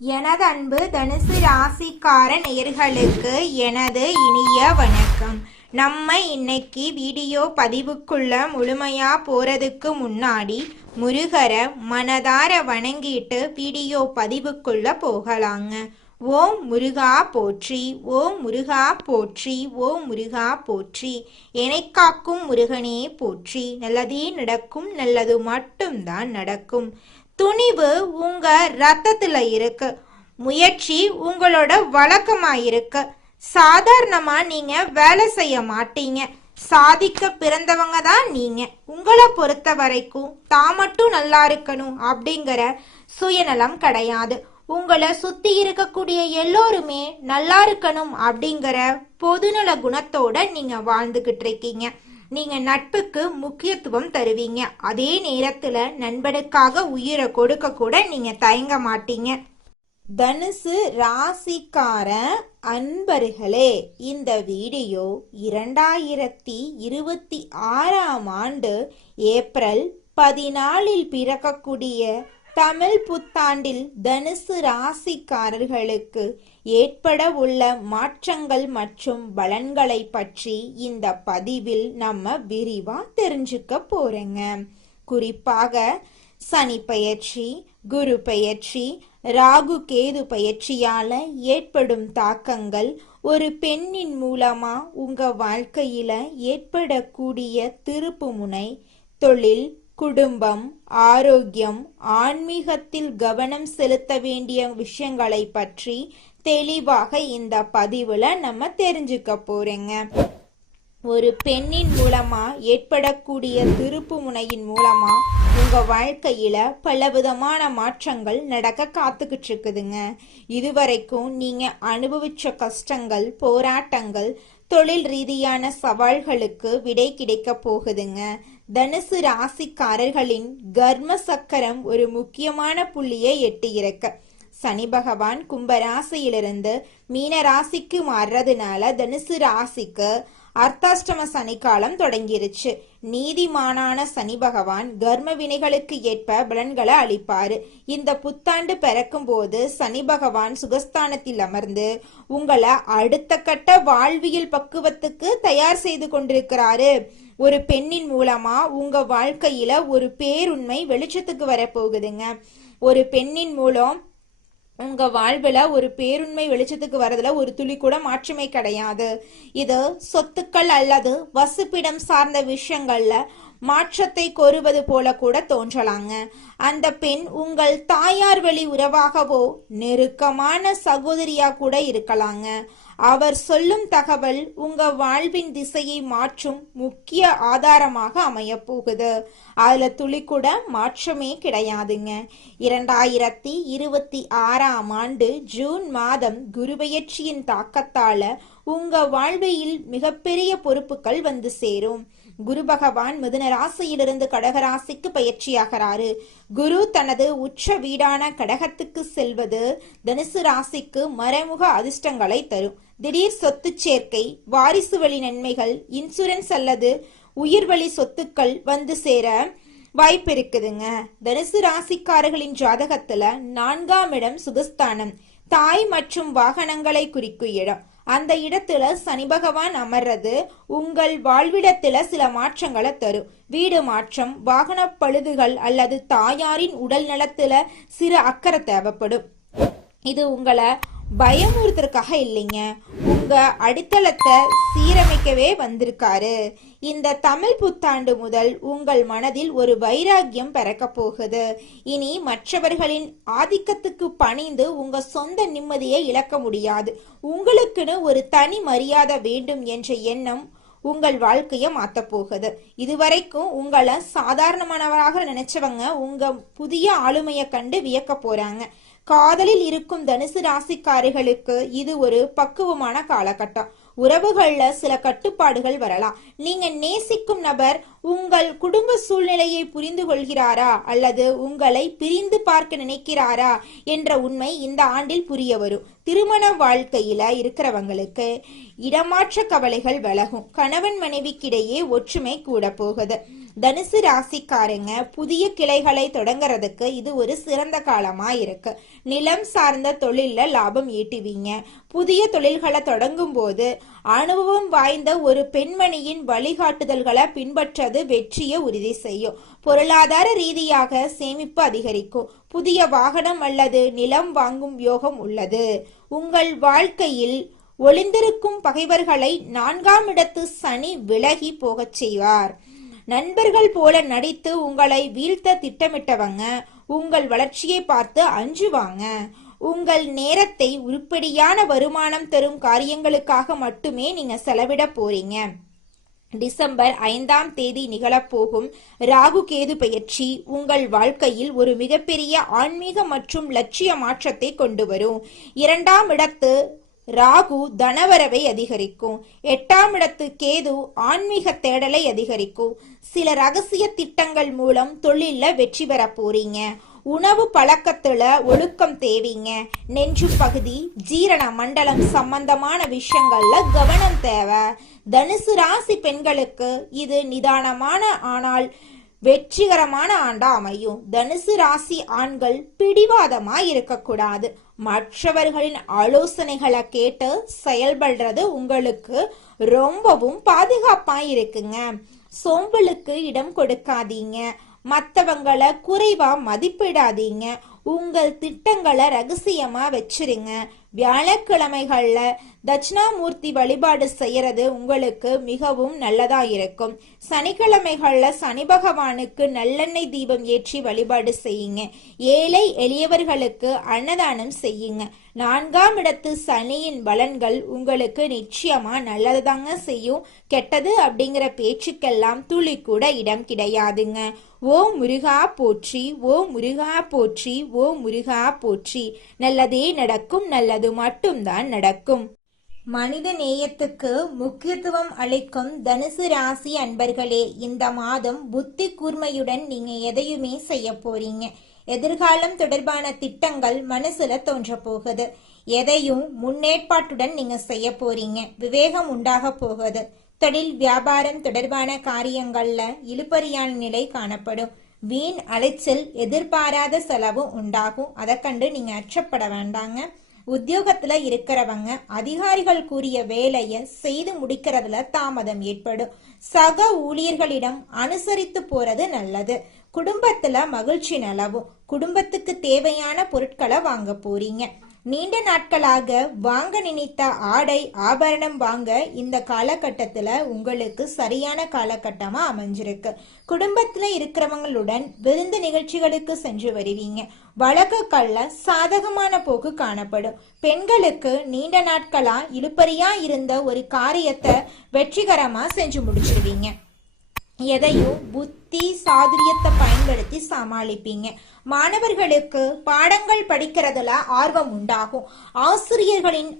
எனது அன்பு தனுசு ராசிக்கார நேயர்களுக்கு எனது இனிய வணக்கம். நம்ம இன்னைக்கு வீடியோ பதிவுக்குள்ள முழுமையா போறதுக்கு முன்னாடி முருகரை மனதார வணங்கிட்டு வீடியோ பதிவுக்குள்ள போகலாங்க. ஓம் முருகா போற்றி, ஓம் முருகா போற்றி, ஓம் முருகா போற்றி. என்னை காக்கும் முருகனே போற்றி. நல்லதே நடக்கும், நல்லது மட்டும்தான் நடக்கும். துணிவு உங்க ரத்தத்துல இருக்கு. முயற்சி உங்களோட வழக்கமா இருக்கு. சாதாரணமா நீங்க வேலை செய்ய மாட்டீங்க. சாதிக்க பிறந்தவங்க தான் நீங்க. உங்களை பொறுத்த வரைக்கும் தான் மட்டும் நல்லா இருக்கணும் அப்படிங்கிற சுயநலம் கிடையாது. உங்களை சுத்தி இருக்கக்கூடிய எல்லோருமே நல்லா இருக்கணும் அப்படிங்கிற பொதுநல குணத்தோட நீங்க வாழ்ந்துகிட்டு இருக்கீங்க. நீங்க நட்புக்கு முக்கியத்துவம் தருவீங்க. அதே நேரத்துல நண்பனுக்காக உயிரை கொடுக்க கூட நீங்க தயங்க மாட்டீங்க. தனுசு ராசிக்கார அன்பர்களே, இந்த வீடியோ 2026ஆம் ஆண்டு ஏப்ரல் 14 பிறக்கக்கூடிய தமிழ் புத்தாண்டில் தனுசு ராசிக்காரர்களுக்கு ஏற்பட உள்ள மாற்றங்கள் மற்றும் பலன்களை பற்றி இந்த பதிவில் நம்ம விரிவா தெரிஞ்சுக்க போறோங்க. குறிப்பாக சனி பெயர்ச்சி, குரு பெயர்ச்சி, ராகு கேது பெயர்ச்சியால ஏற்படும் தாக்கங்கள், ஒரு பெண்ணின் மூலமா உங்க வாழ்க்கையில ஏற்படக்கூடிய திருப்பு முனை, தொழில், குடும்பம், ஆரோக்கியம், ஆன்மீகத்தில் கவனம் செலுத்த வேண்டிய விஷயங்களை பற்றி தெளிவாக இந்த பதிவுல நம்ம தெரிஞ்சுக்க போறோங்க. ஒரு பெண்ணின் மூலமா ஏற்படக்கூடிய திருப்பு முனையின் மூலமா உங்க வாழ்க்கையில பலவிதமான மாற்றங்கள் நடக்க காத்துக்கிட்டு இருக்குதுங்க. இதுவரைக்கும் நீங்க அனுபவிச்ச கஷ்டங்கள், போராட்டங்கள், தொழில் ரீதியான சவால்களுக்கு விடை கிடைக்க போகுதுங்க. தனுசு ராசிக்காரர்களின் கர்ம சக்கரம் ஒரு முக்கியமான புள்ளியை எட்டி இறக்க சனி பகவான் கும்பராசியிலிருந்து மீன ராசிக்கு மாறுறதுனால தனுசு ராசிக்கு அர்த்தாஷ்டம சனிக்காலம் தொடங்கிருச்சு. நீதிமானான சனி பகவான் கர்ம வினைகளுக்கு ஏற்ப பலன்களை அளிப்பாரு. இந்த புத்தாண்டு பிறக்கும் போது சனி பகவான் சுகஸ்தானத்தில் அமர்ந்து உங்களை அடுத்த கட்ட வாழ்வியல் பக்குவத்துக்கு தயார் செய்து கொண்டிருக்கிறாரு. ஒரு பெண்ணின் மூலமா உங்க வாழ்க்கையில ஒரு பேருண்மை வெளிச்சத்துக்கு வரப்போகுதுங்க. ஒரு பெண்ணின் மூலம் உங்க வாழ்வுல ஒரு பேருண்மை வெளிச்சத்துக்கு வரதுல ஒரு துளி கூட மாற்றமே கிடையாது. இது சொத்துக்கள் அல்லது வசிப்பிடம் சார்ந்த விஷயங்கள்ல மாற்றத்தை கோருவது போல கூட தோன்றலாங்க. அந்த பெண் உங்கள் தாயார் வழி உறவாகவோ நெருக்கமான சகோதரியா கூட இருக்கலாங்க. அவர் சொல்லும் தகவல் உங்க வாழ்வின் திசையை மாற்றும் முக்கிய ஆதாரமாக அமைய போகுது. அதுல துளி கூட மாற்றமே கிடையாதுங்க. 2026ஆம் ஆண்டு ஜூன் மாதம் குருபெயர்ச்சியின் தாக்கத்தால உங்க வாழ்வில் மிகப்பெரிய பொறுப்புகள் வந்து சேரும். குரு பகவான் மிதுன ராசியிலிருந்து கடகராசிக்கு பயிற்சியாகிறாரு. குரு தனது உச்ச வீடான கடகத்துக்கு செல்வது தனுசு ராசிக்கு மறைமுக அதிர்ஷ்டங்களை தரும். திடீர் சொத்து சேர்க்கை, வாரிசு வழி நன்மைகள், இன்சூரன்ஸ் அல்லது உயிர்வழி சொத்துக்கள் வந்து சேர வாய்ப்பு இருக்குதுங்க. தனுசு ராசிக்காரர்களின் ஜாதகத்துல 4ஆம் இடம் சுகஸ்தானம், தாய் மற்றும் வாகனங்களை குறிக்கும் இடம். அந்த இடத்துல சனி பகவான் அமர்றது உங்கள் வாழ்விடத்துல சில மாற்றங்களை தரும். வீடு மாற்றம், வாகன பழுதுகள் அல்லது தாயாரின் உடல் நலத்துல சிறு அக்கறை தேவைப்படும். இது உங்களை பயமுறுத்துறதுக்காக இல்லைங்க, உங்க அடித்தளத்தை சீரமைக்கவே வந்திருக்காரு. இந்த தமிழ் புத்தாண்டு முதல் உங்கள் மனதில் ஒரு வைராக்கியம் பிறக்க போகுது. இனி மற்றவர்களின் ஆதிக்கத்துக்கு பணிந்து உங்க சொந்த நிம்மதியை இழக்க முடியாது. உங்களுக்குன்னு ஒரு தனி மரியாதை வேண்டும் என்ற எண்ணம் உங்கள் வாழ்க்கையை மாத்த போகுது. இதுவரைக்கும் உங்களை சாதாரணமானவராக நினைச்சவங்க உங்க புதிய ஆளுமையை கண்டு வியக்க போறாங்க. காதலில் இருக்கும் தனுசு ராசிக்காரிகளுக்கு இது ஒரு பக்குவமான காலகட்டம். உறவுகள்ல சில கட்டுப்பாடுகள் வரலாம். நீங்க நேசிக்கும் நபர் உங்கள் குடும்ப சூழ்நிலையை புரிந்து கொள்கிறாரா அல்லது உங்களை பிரிந்து பார்க்க நினைக்கிறாரா என்ற உண்மை இந்த ஆண்டில் புரிய வரும். திருமண வாழ்க்கையில இருக்கிறவங்களுக்கு இடமாற்ற கவலைகள் விலகும். கணவன் மனைவிக்கிடையே ஒற்றுமை கூட போகுது. தனுசு ராசிக்காரங்க புதிய கிளைகளை தொடங்குறதுக்கு இது ஒரு சிறந்த காலமா இருக்கு. நிலம் சார்ந்த தொழில்ல லாபம் ஈட்டுவீங்க. புதிய தொழில்களை தொடங்கும் போது அனுபவம் வாய்ந்த ஒரு பெண்மணியின் வழிகாட்டுதல்களை பின்பற்றது வெற்றியை உறுதி செய்யும். பொருளாதார ரீதியாக சேமிப்பு அதிகரிக்கும். புதிய வாகனம் அல்லது நிலம் வாங்கும் யோகம் உள்ளது. உங்கள் வாழ்க்கையில் ஒளிந்திருக்கும் பகைவர்களை 4ஆம் இடத்து சனி விலகி போகச் செய்வார். நண்பர்கள் போல நடித்து உங்களை வீழ்த்த திட்டமிட்டவங்க உங்கள் வளர்ச்சியை பார்த்து அஞ்சுவாங்க. உங்கள் நேரத்தை உருப்படியான வருமானம் தரும் காரியங்களுக்காக மட்டுமே நீங்க செலவிட போறீங்க. டிசம்பர் 5ஆம் தேதி நிகழப்போகும் ராகு கேது பெயர்ச்சி உங்கள் வாழ்க்கையில் ஒரு மிகப்பெரிய ஆன்மீக மற்றும் லட்சிய மாற்றத்தை கொண்டு வரும். 2ஆம் இடத்து ராகு தனவரவை அதிகரிக்கும். 8ஆம் இடத்து கேது ஆன்மீக தேடலை அதிகரிக்கும். சில ரகசிய திட்டங்கள் மூலம் தொழில வெற்றி பெற போறீங்க. உணவு பழக்கத்துல ஒழுக்கம் தேவைங்க. நெஞ்சு பகுதி ஜீரண மண்டலம் சம்பந்தமான விஷயங்கள்ல கவனம் தேவை. தனுசு ராசி பெண்களுக்கு இது நிதானமான ஆனால் வெற்றிகரமான ஆண்டா அமையும். தனுசு ராசி ஆண்கள் பிடிவாதமா இருக்கக்கூடாது. மற்றவர்களின் ஆலோசனைகளை கேட்டு செயல்படுறது உங்களுக்கு ரொம்பவும் பாதுகாப்பா இருக்குங்க. சோம்பலுக்கு இடம் கொடுக்காதீங்க. மற்றவங்களை குறைவா மதிப்பிடாதீங்க. உங்கள் திட்டங்களை ரகசியமா வச்சிருங்க. வியாழக்கிழமைகள்ல தட்சிணாமூர்த்தி வழிபாடு செய்யறது உங்களுக்கு மிகவும் நல்லதா இருக்கும். சனிக்கிழமைகள்ல சனி பகவானுக்கு நல்லெண்ணெய் தீபம் ஏற்றி வழிபாடு செய்யுங்க. ஏழை எளியவர்களுக்கு அன்னதானம் செய்யுங்க. 4ஆம் இடத்து சனியின் பலன்கள் உங்களுக்கு நிச்சயமா நல்லதுதாங்க செய்யும். கெட்டது அப்படிங்கிற பேச்சுக்கெல்லாம் துளி கூட இடம் கிடையாதுங்க. ஓ முருகா போற்றி, ஓ முருகா போற்றி, ஓ முருகா போற்றி. நல்லதே நடக்கும், நல்லது மட்டும்தான் நடக்கும். மனித நேயத்துக்கு முக்கியத்துவம் அளிக்கும் தனுசு ராசி அன்பர்களே, இந்த மாதம் புத்தி கூர்மையுடன் நீங்க எதையுமே செய்ய போறீங்க. எதிர்காலம் தொடர்பான திட்டங்கள் மனசுல தோன்ற போகுது. எதையும் முன்னேற்பாட்டுடன் நீங்க செய்ய போறீங்க. விவேகம் உண்டாக போகுது. தொழில் வியாபாரம் தொடர்பான காரியங்கள்ல இழுபறியான நிலை காணப்படும். வீண் அலைச்சல், எதிர்பாராத செலவு உண்டாகும். அதை கண்டு நீங்க அச்சப்பட வேண்டாங்க. உத்தியோகத்துல இருக்கிறவங்க அதிகாரிகள் கூறிய வேலையை செய்து முடிக்கிறதுல தாமதம் ஏற்படும். சக ஊழியர்களிடம் அனுசரித்து போறது நல்லது. குடும்பத்துல மகிழ்ச்சி நிலவும். குடும்பத்துக்கு தேவையான பொருட்களை வாங்க போறீங்க. நீண்ட நாட்களாக வாங்க நினைத்த ஆடை ஆபரணம் வாங்க இந்த காலகட்டத்துல உங்களுக்கு சரியான காலகட்டமா அமைஞ்சிருக்கு. குடும்பத்துல இருக்கிறவங்களுடன் விருந்து நிகழ்ச்சிகளுக்கு சென்று வருவீங்க. வழக்குகள்ல சாதகமான போக்கு காணப்படும். பெண்களுக்கு நீண்ட நாட்களா இழுபறியா இருந்த ஒரு காரியத்தை வெற்றிகரமா செஞ்சு முடிச்சிருவீங்க. எதையும் புத்தி சாதுரியத்தை பயன்படுத்தி சமாளிப்பீங்க. மாணவர்களுக்கு பாடங்கள் படிக்கிறதுல ஆர்வம் உண்டாகும். ஆசிரியர்களின்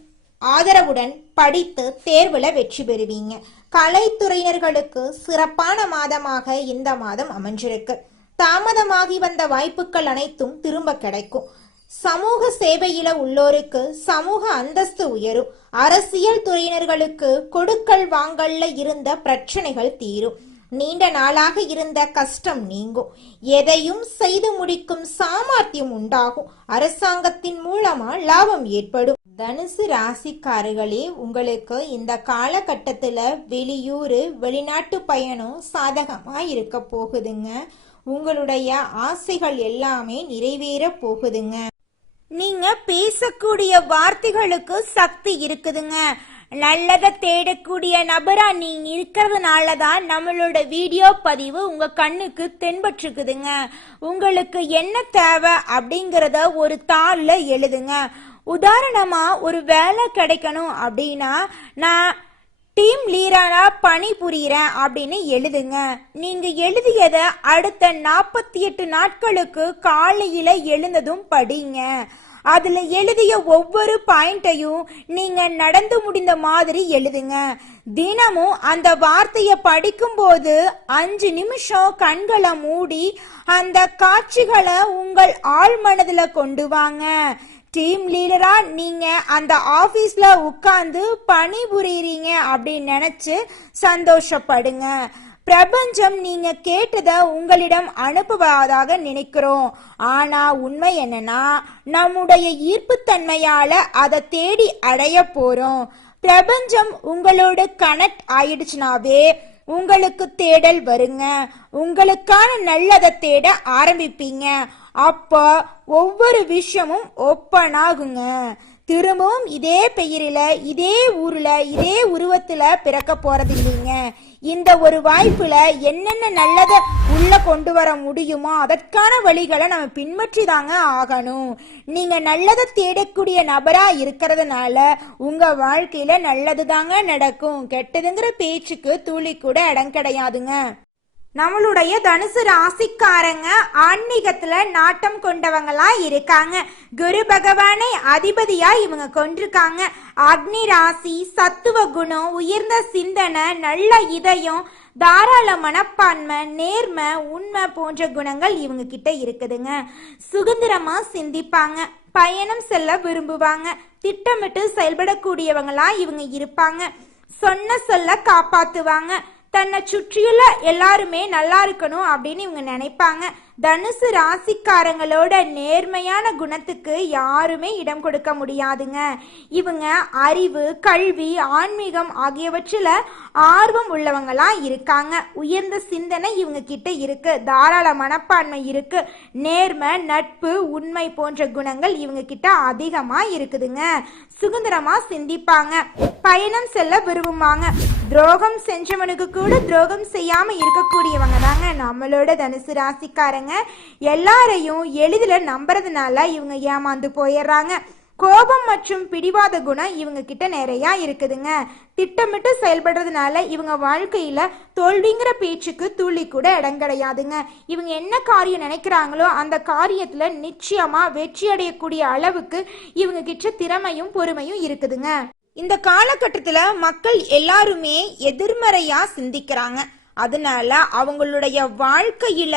ஆதரவுடன் படித்து தேர்வுல வெற்றி பெறுவீங்க. கலைத்துறையினர்களுக்கு சிறப்பான மாதமாக இந்த மாதம் அமைஞ்சிருக்கு. தாமதமாகி வந்த வாய்ப்புகள் அனைத்தும் திரும்ப கிடைக்கும். சமூக சேவையில உள்ளோருக்கு சமூக அந்தஸ்து உயரும். அரசியல் துறையினர்களுக்கு கொடுக்கல் வாங்கல்ல இருந்த பிரச்சனைகள் தீரும். நீண்ட நாளாக இருந்த கஷ்டம் நீங்கும். எதையும் செய்து முடிக்கும் சாமர்த்தியம் உண்டாகும். அரசாங்கத்தின் மூலமா லாபம் ஏற்படும். தனுசு ராசிக்காரர்களே, உங்களுக்கு இந்த காலகட்டத்துல வெளியூர் வெளிநாட்டு பயணம் சாதகமா இருக்க போகுதுங்க. உங்களுடைய ஆசைகள் எல்லாமே நிறைவேற போகுதுங்க. நீங்க பேசக்கூடிய வார்த்தைகளுக்கு சக்தி இருக்குதுங்க. நல்லதை தேடக்கூடிய நபரா நீங்க இருக்கிறதுனாலதான் நம்மளோட வீடியோ பதிவு உங்க கண்ணுக்கு தென்பற்றுக்குதுங்க. உங்களுக்கு என்ன தேவை அப்படிங்கறத ஒரு தாள்ல எழுதுங்க. உதாரணமா ஒரு வேலை கிடைக்கணும் அப்படின்னா நான் டீம் லீடரா பணி புரிகிறேன் அப்படின்னு எழுதுங்க. நீங்க எழுதியத அடுத்த 48 நாட்களுக்கு காலையில எழுந்ததும் படிங்க. அதுல எழுதிய ஒவ்வொரு பாயிண்டையும் நீங்க நடந்து முடிந்த மாதிரி எழுதுங்க. தினமும் அந்த வார்த்தையை படிக்கும் போது 5 நிமிஷம் கண்களை மூடி அந்த காட்சிகளை உங்கள் ஆழ் மனதுல கொண்டு வாங்க. டீம் லீடரா நீங்க அந்த ஆபீஸ்ல உட்கார்ந்து பணி புரியுறீங்க அப்படின்னு நினைச்சு சந்தோஷப்படுங்க. பிரபஞ்சம் நீங்க கேட்டத உங்களிடம் அனுப்புவதாக நினைக்கிறோம். ஆனா உண்மை என்னன்னா நம்முடைய ஈர்ப்புத்தன்மையால அதை தேடி அடைய போறோம். பிரபஞ்சம் உங்களோட கனெக்ட் ஆயிடுச்சுனாவே உங்களுக்கு தேடல் வருங்க. உங்களுக்கான நல்லதை தேட ஆரம்பிப்பீங்க. அப்போ ஒவ்வொரு விஷயமும் ஓப்பன் ஆகுங்க. திரும்பவும் இதே பெயரில் இதே ஊர்ல இதே உருவத்துல பிறக்க போறது இல்லைங்க. இந்த ஒரு வாய்ப்புல என்னென்ன நல்லதை உள்ள கொண்டு வர முடியுமோ அதற்கான வழிகளை நம்ம பின்பற்றி தாங்க ஆகணும். நீங்க நல்லதை தேடக்கூடிய நபரா இருக்கிறதுனால உங்க வாழ்க்கையில நல்லது தாங்க நடக்கும். கெட்டதுங்கிற பேச்சுக்கு துளி கூட இடம் கிடையாதுங்க. நம்மளுடைய தனுசு ராசிக்காரங்க ஆன்மீகத்துல நாட்டம் கொண்டவங்களா இருக்காங்க. குரு பகவானை அதிபதியா இவங்க கொண்டிருக்காங்க. அக்னி ராசி, சத்துவ குணம், உயர்ந்த சிந்தனை, நல்ல இதயம், தாராள மனப்பான்மை, நேர்மை, உண்மை போன்ற குணங்கள் இவங்க கிட்ட இருக்குதுங்க. சுதந்திரமா சிந்திப்பாங்க. பயணம் செல்ல விரும்புவாங்க. திட்டமிட்டு செயல்படக்கூடியவங்களா இவங்க இருப்பாங்க. சொன்ன சொல்ல காப்பாத்துவாங்க. தன்னை சுற்றியுள்ள எல்லாருமே நல்லா இருக்கணும் அப்படின்னு இவங்க நினைப்பாங்க. தனுசு ராசிக்காரங்களோட நேர்மையான குணத்துக்கு யாருமே இடம் கொடுக்க முடியாதுங்க. இவங்க அறிவு, கல்வி, ஆன்மீகம் ஆகியவற்றில் ஆர்வம் உள்ளவங்களா இருக்காங்க. உயர்ந்த சிந்தனை இவங்க கிட்ட இருக்கு. தாராள மனப்பான்மை இருக்கு. நேர்மை, நட்பு, உண்மை போன்ற குணங்கள் இவங்க கிட்ட அதிகமா இருக்குதுங்க. சுதந்திரமா சிந்திப்பாங்க. பயணம் செல்ல விரும்புவாங்க. துரோகம் செஞ்சவனுக்கு கூட துரோகம் செய்யாம இருக்கக்கூடியவங்க தாங்க நம்மளோட தனுசு ராசிக்காரங்க. எல்லாரையும் எளிதில் நம்புறதுனால இவங்க ஏமாந்து போயிடுறாங்க. கோபம் மற்றும் பிடிவாத குணம் இவங்க கிட்ட நிறைய இருக்குதுங்க. திட்டமிட்டு செயல்படுறதுனால இவங்க வாழ்க்கையில தோல்விங்கிற பேச்சுக்கு துளி கூட இடம் கிடையாதுங்க. இவங்க என்ன காரியம் நினைக்கிறாங்களோ அந்த காரியத்துல நிச்சயமா வெற்றி அடையக்கூடிய அளவுக்கு இவங்க கிட்ட திறமையும் பொறுமையும் இருக்குதுங்க. இந்த காலகட்டத்துல மக்கள் எல்லாருமே எதிர்மறையா சிந்திக்கிறாங்க. அதனால அவங்களுடைய வாழ்க்கையில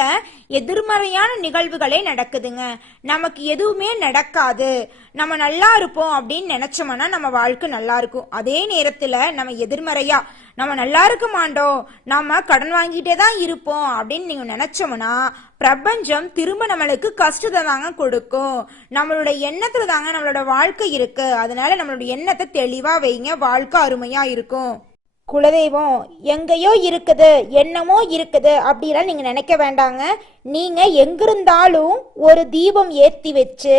எதிர்மறையான நிகழ்வுகளே நடக்குதுங்க. நமக்கு எதுவுமே நடக்காது, நம்ம நல்லா இருப்போம் அப்படின்னு நினைச்சோம்னா நம்ம வாழ்க்கை நல்லா இருக்கும். அதே நேரத்துல நம்ம எதிர்மறையா நம்ம நல்லா இருக்க மாட்டோம், நம்ம கடன் வாங்கிட்டே தான் இருப்போம் அப்படின்னு நீங்க நினைச்சோம்னா பிரபஞ்சம் திரும்ப நம்மளுக்கு கஷ்டத்தை தாங்க கொடுக்கும். நம்மளோட எண்ணத்துல தாங்க நம்மளோட வாழ்க்கை இருக்கு. அதனால நம்மளோட எண்ணத்தை தெளிவா வைங்க, வாழ்க்கை அருமையா இருக்கும். குலதெய்வம் எங்கேயோ இருக்குது, என்னமோ இருக்குது அப்படிலாம் நீங்க நினைக்க வேண்டாங்க. நீங்க எங்கிருந்தாலும் ஒரு தீபம் ஏற்றி வச்சு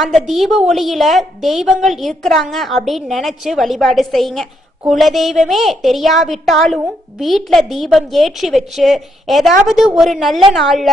அந்த தீப ஒளியில தெய்வங்கள் இருக்கிறாங்க அப்படின்னு நினைச்சு வழிபாடு செய்யுங்க. குலதெய்வமே தெரியாவிட்டாலும் வீட்டில் தீபம் ஏற்றி வச்சு ஏதாவது ஒரு நல்ல நாள்ல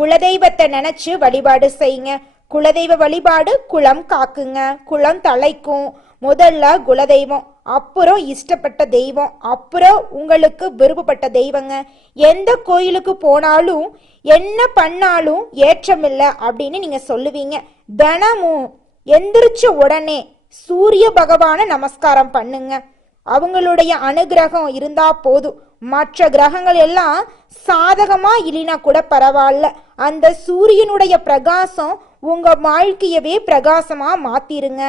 குலதெய்வத்தை நினைச்சு வழிபாடு செய்யுங்க. குலதெய்வ வழிபாடு குலம் காக்குங்க, குலம் தலைக்கும். முதல்ல குலதெய்வம், அப்புறம் இஷ்டப்பட்ட தெய்வம், அப்புறம் உங்களுக்கு விருப்பப்பட்ட தெய்வங்க. எந்த கோயிலுக்கு போனாலும் என்ன பண்ணாலும் ஏற்றமில்லை அப்படின்னு நீங்க சொல்லுவீங்க. தினமும் எந்திரிச்ச உடனே சூரிய பகவானை நமஸ்காரம் பண்ணுங்க. அவங்களுடைய அனுகிரகம் இருந்தா போதும். மற்ற கிரகங்கள் எல்லாம் சாதகமா இல்லைனா கூட பரவாயில்ல, அந்த சூரியனுடைய பிரகாசம் உங்க வாழ்க்கையவே பிரகாசமா மாத்திருங்க.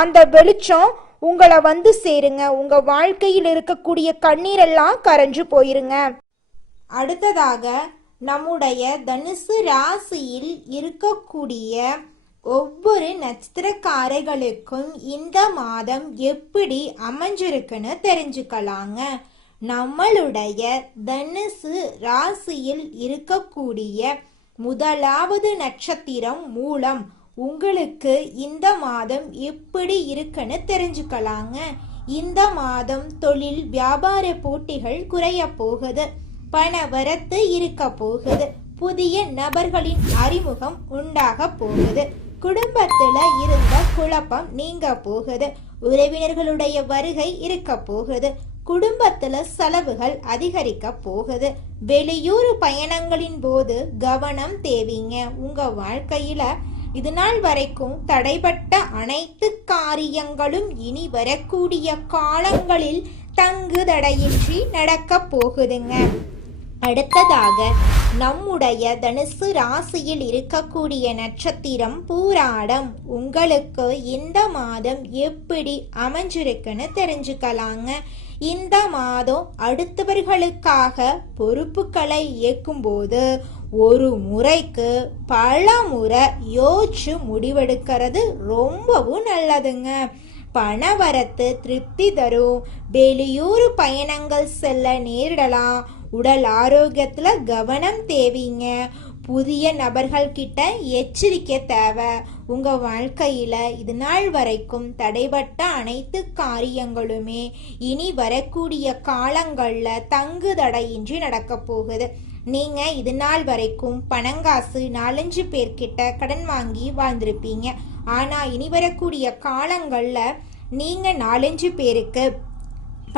அந்த வெளிச்சம் உங்களை வந்து சேருங்க. உங்க வாழ்க்கையில் இருக்கக்கூடிய கண்ணீரெல்லாம் கரைஞ்சு போயிருங்க. அடுத்ததாக நம்முடைய தனுசு ராசியில் இருக்கக்கூடிய ஒவ்வொரு நட்சத்திரக்காரர்களுக்கும் இந்த மாதம் எப்படி அமைஞ்சிருக்குன்னு தெரிஞ்சுக்கலாங்க. நம்மளுடைய தனுசு ராசியில் இருக்கக்கூடிய முதலாவது நட்சத்திரம் மூலம் உங்களுக்கு இந்த மாதம் எப்படி இருக்குன்னு தெரிஞ்சுக்கலாங்க. இந்த மாதம் தொழில் வியாபார போட்டிகள் குறைய போகுது. பண வரத்து இருக்க போகுது. புதிய நபர்களின் அறிமுகம் உண்டாக போகுது. குடும்பத்துல இருந்த குழப்பம் நீங்க போகுது. உறவினர்களுடைய வருகை இருக்க போகுது. குடும்பத்துல செலவுகள் அதிகரிக்க போகுது. வெளியூர் பயணங்களின் போது கவனம் தேவைங்க. உங்க வாழ்க்கையில இது நாள் வரைக்கும் தடைபட்ட அனைத்து காரியங்களும் இனி வரக்கூடிய காலங்களில் தங்கு தடையின்றி நடக்க போகுதுங்க. அடுத்ததாக நம்முடைய தனுசு ராசியில் இருக்கக்கூடிய நட்சத்திரம் பூராடம். உங்களுக்கு இந்த மாதம் எப்படி அமைஞ்சிருக்குன்னு தெரிஞ்சுக்கலாங்க. இந்த மாதம் அடுத்தவர்களுக்காக பொறுப்புகளை இயக்கும்போது ஒரு முறைக்கு பல முறை யோசிச்சு முடிவெடுக்கிறது ரொம்பவும் நல்லதுங்க. பணவரத்து திருப்தி தரும். வெளியூர் பயணங்கள் செல்ல நேரிடலாம். உடல் ஆரோக்கியத்துல கவனம் தேவைங்க. புதிய நபர்கள் கிட்ட எச்சரிக்கை தேவை. உங்க வாழ்க்கையில இது நாள் வரைக்கும் தடைபட்ட அனைத்து காரியங்களுமே இனி வரக்கூடிய காலங்கள்ல தங்கு தடையின்றி நடக்க போகுது. நீங்க இது நாள் வரைக்கும் பணங்காசு 4-5 பேர்கிட்ட கடன் வாங்கி வாழ்ந்திருப்பீங்க. ஆனா இனி வரக்கூடிய காலங்கள்ல நீங்க 4-5 பேருக்கு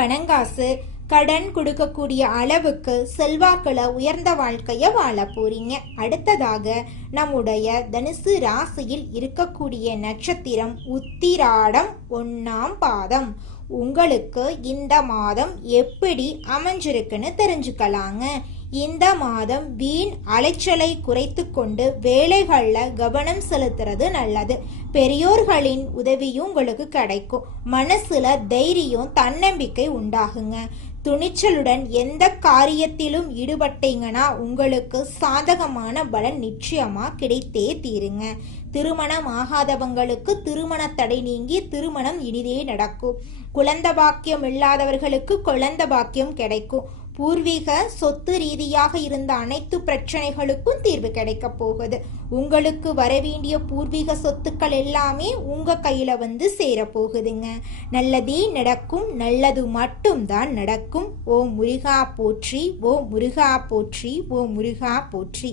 பணங்காசு கடன் கொடுக்கக்கூடிய அளவுக்கு செல்வாக்குல உயர்ந்த வாழ்க்கைய வாழ போறீங்க. அடுத்ததாக நம்முடைய தனுசு ராசியில் இருக்கக்கூடிய நட்சத்திரம் உத்திராடம் 1ஆம் பாதம். உங்களுக்கு இந்த மாதம் எப்படி அமைஞ்சிருக்குன்னு தெரிஞ்சுக்கலாங்க. இந்த மாதம் வீண் அலைச்சலை குறைத்து கொண்டு வேலைகளில் கவனம் செலுத்துறது நல்லது. பெரியோர்களின் உதவியும் உங்களுக்கு கிடைக்கும். மனசுல தைரியம் தன்னம்பிக்கை உண்டாகுங்க. துணிச்சலுடன் எந்த காரியத்திலும் ஈடுபட்டீங்கன்னா உங்களுக்கு சாதகமான பலன் நிச்சயமா கிடைத்தே தீருங்க. திருமணம் ஆகாதவங்களுக்கு திருமண தடை நீங்கி திருமணம் இனிதே நடக்கும். குழந்தை பாக்கியம் இல்லாதவர்களுக்கு குழந்தை பாக்கியம் கிடைக்கும். பூர்வீக சொத்து ரீதியாக இருந்த அனைத்து பிரச்சனைகளுக்கும் தீர்வு கிடைக்க போகுது. உங்களுக்கு வரவேண்டிய பூர்வீக சொத்துக்கள் எல்லாமே உங்க கையில வந்து சேர போகுதுங்க. நல்லதே நடக்கும். நல்லது மட்டும்தான் நடக்கும். ஓம் முருகா போற்றி, ஓம் முருகா போற்றி, ஓம் முருகா போற்றி.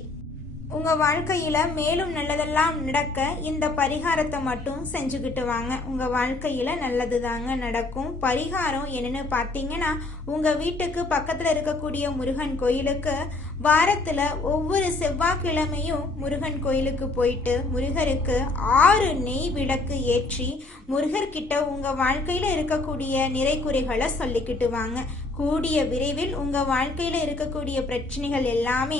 உங்கள் வாழ்க்கையில் மேலும் நல்லதெல்லாம் நடக்க இந்த பரிகாரத்தை மட்டும் செஞ்சுக்கிட்டு வாங்க. உங்கள் வாழ்க்கையில் நல்லது தாங்க நடக்கும். பரிகாரம் என்னென்னு பார்த்தீங்கன்னா, உங்கள் வீட்டுக்கு பக்கத்தில் இருக்கக்கூடிய முருகன் கோயிலுக்கு வாரத்தில் ஒவ்வொரு செவ்வாய்க்கிழமையும் முருகன் கோயிலுக்கு போயிட்டு முருகருக்கு 6 நெய் விளக்கு ஏற்றி முருகர்கிட்ட உங்கள் வாழ்க்கையில் இருக்கக்கூடிய நிறைக்குறைகளை சொல்லிக்கிட்டு வாங்க. கூடிய விரைவில் உங்கள் வாழ்க்கையில் இருக்கக்கூடிய பிரச்சனைகள் எல்லாமே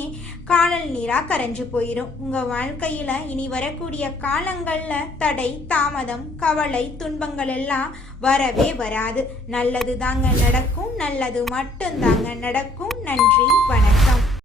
காணல் நீராக கரைஞ்சு போயிடும். உங்கள் வாழ்க்கையில் இனி வரக்கூடிய காலங்களில் தடை, தாமதம், கவலை, துன்பங்கள் எல்லாம் வரவே வராது. நல்லது தாங்க நடக்கும். நல்லது மட்டும்தாங்க நடக்கும். நன்றி, வணக்கம்.